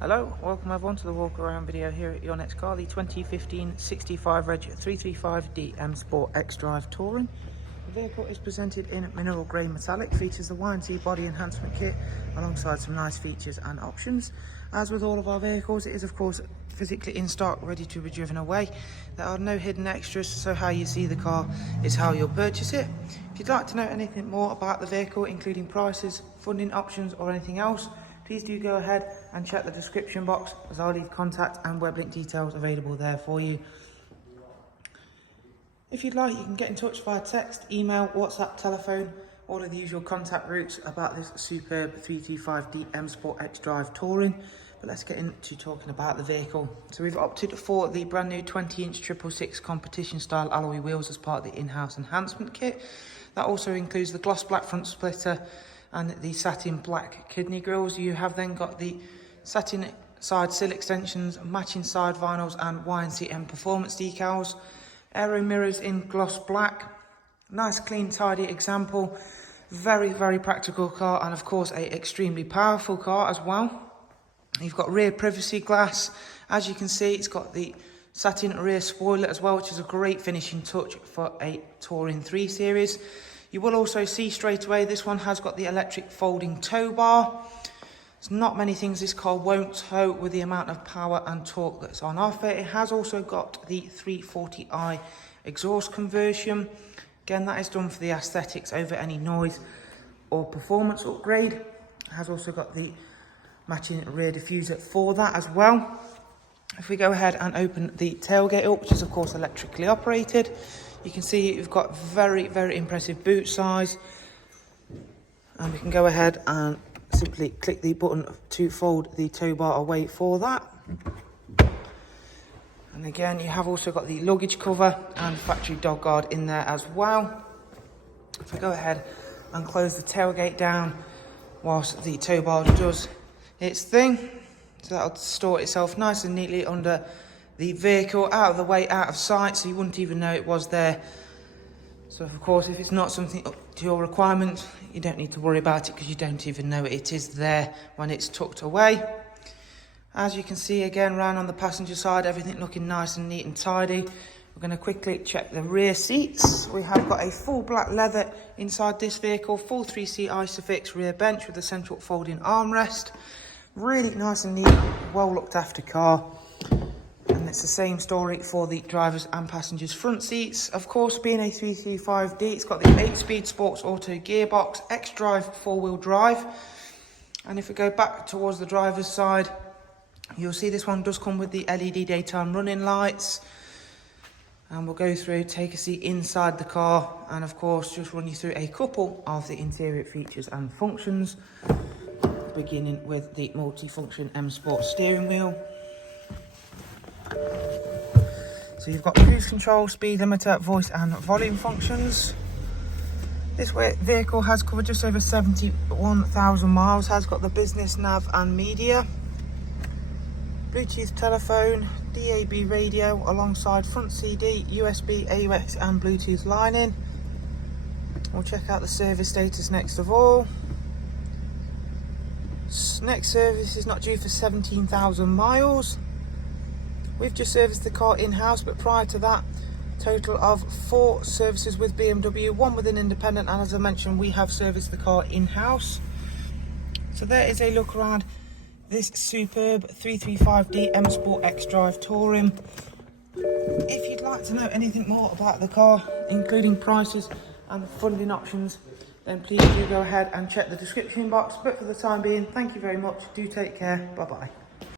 Hello, welcome everyone to the walk around video here at your next car, the 2015 65 Reg 335D Sport XDRIVE Touring. The vehicle is presented in mineral grey metallic, features the YNT body enhancement kit alongside some nice features and options. As with all of our vehicles, it is of course physically in stock, ready to be driven away. There are no hidden extras, so how you see the car is how you'll purchase it. If you'd like to know anything more about the vehicle, including prices, funding options or anything else, please do go ahead and check the description box, as I'll leave contact and web link details available there for you. If you'd like, you can get in touch via text, email, WhatsApp, telephone, all of the usual contact routes about this superb 335D Sport XDRIVE Touring. But let's get into talking about the vehicle. So we've opted for the brand new 20-inch 666 competition style alloy wheels as part of the in-house enhancement kit. That also includes the gloss black front splitter and the satin black kidney grills. You have then got the satin side sill extensions, matching side vinyls and YNCM performance decals, aero mirrors in gloss black. Nice clean tidy example, very practical car, and of course a extremely powerful car as well. You've got rear privacy glass. As you can see, it's got the satin rear spoiler as well, which is a great finishing touch for a Touring 3 Series. You will also see straight away this one has got the electric folding tow bar. There's not many things this car won't tow with the amount of power and torque that's on offer. It has also got the 340i exhaust conversion. Again, that is done for the aesthetics over any noise or performance upgrade. It has also got the matching rear diffuser for that as well. If we go ahead and open the tailgate up, which is of course electrically operated, you can see you've got very impressive boot size, and we can go ahead and simply click the button to fold the tow bar away for that. And again, you have also got the luggage cover and factory dog guard in there as well. If we go ahead and close the tailgate down whilst the tow bar does its thing, so that'll store itself nice and neatly under the vehicle, out of the way, out of sight, so you wouldn't even know it was there. So of course, if it's not something up to your requirements, you don't need to worry about it, because you don't even know it is there when it's tucked away. As you can see, again, round on the passenger side, everything looking nice and neat and tidy. We're going to quickly check the rear seats. We have got a full black leather inside this vehicle, full 3-seat Isofix rear bench with a central folding armrest. Really nice and neat, well looked after car. And it's the same story for the drivers and passengers front seats. Of course, being a 335D, it's got the 8-speed sports auto gearbox, XDRIVE 4-wheel drive. And if we go back towards the driver's side, you'll see this one does come with the LED daytime running lights. And we'll go through, take a seat inside the car, and of course just run you through a couple of the interior features and functions, beginning with the multi-function M Sport steering wheel. So you've got cruise control, speed limiter, voice and volume functions. This vehicle has covered just over 71,000 miles, has got the business nav and media, Bluetooth telephone, DAB radio alongside front CD, USB, AUX and Bluetooth line-in. We'll check out the service status next of all. Next service is not due for 17,000 miles. We've just serviced the car in-house, but prior to that, total of 4 services with BMW, 1 with an independent, and as I mentioned, we have serviced the car in-house. So there is a look around this superb 335D Sport XDRIVE Touring. If you'd like to know anything more about the car, including prices and funding options, then please do go ahead and check the description box. But for the time being, thank you very much. Do take care. Bye-bye.